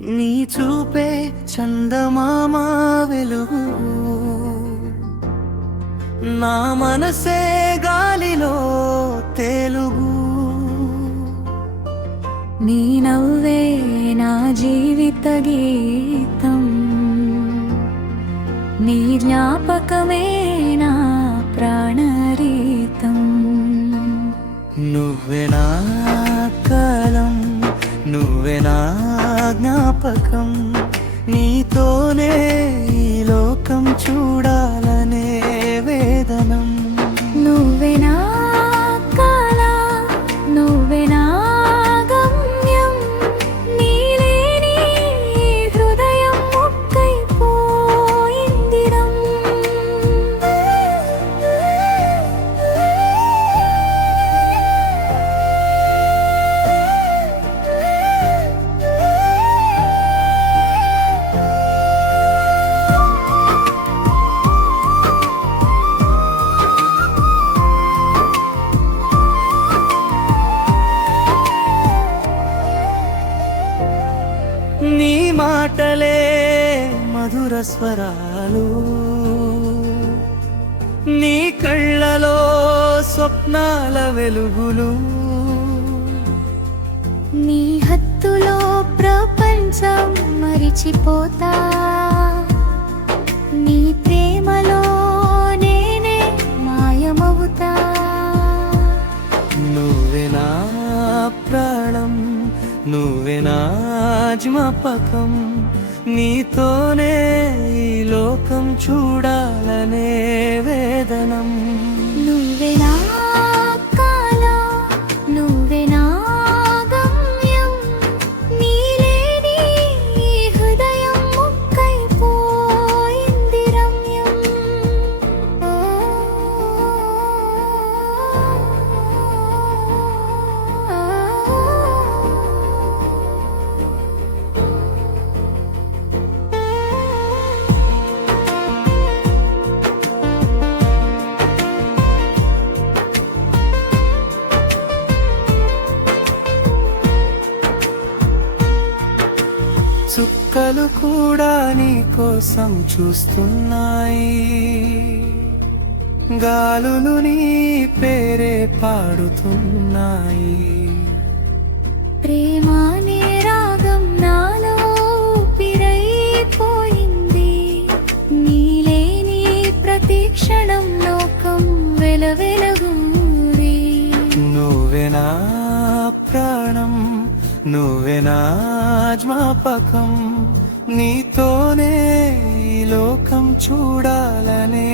నీ చూపే చందమామ వెలుగు, నా మనసే గాలిలో తేలుగు. నీ నవ్వే నా జీవిత గీతం, నీ జ్ఞాపకమే నా ప్రాణరీతం. నువ్వే నా కాలం, నువ్వే నా జ్ఞాపకం, నీతోనే ఈ లోకం చూడాలనే వేదనం. నువ్వే నా కల, నువ్వే నా గమ్యం, నీలేని హృదయం ముక్కైపోయిందిరం. నీ మాటలే మధుర స్వరాలు, నీ కళ్ళలో స్వప్నాల వెలుగులు. నీ హత్తులో ప్రపంచం మరిచిపోతా, నీ ప్రేమలో నేనే మాయమవుతా. నువ్వే నా ప్రాణం, నువ్వే నా జ్ఞాపకం, నీతోనే ఈ లోకం చూడాలనే వేదనం. నువ్వే నా కల, నువ్వే నా గమ్యం, నీలేని హృదయం ముక్కైపోయింది రమ్యం. చుక్కలు కూడా నీ కోసం చూస్తున్నాయి, గాలులు నీ పేరే పాడుతున్నాయి. ప్రేమానే రాగం నాలో ఊపిరైపోయింది, నీలేని ప్రతి క్షణం లోకం వెలవెలగూరి. నువ్వే నా ప్రాణం, నువ్వే నా జ్ఞాపకం, నీతోనే ఈ లోకం చూడాలనే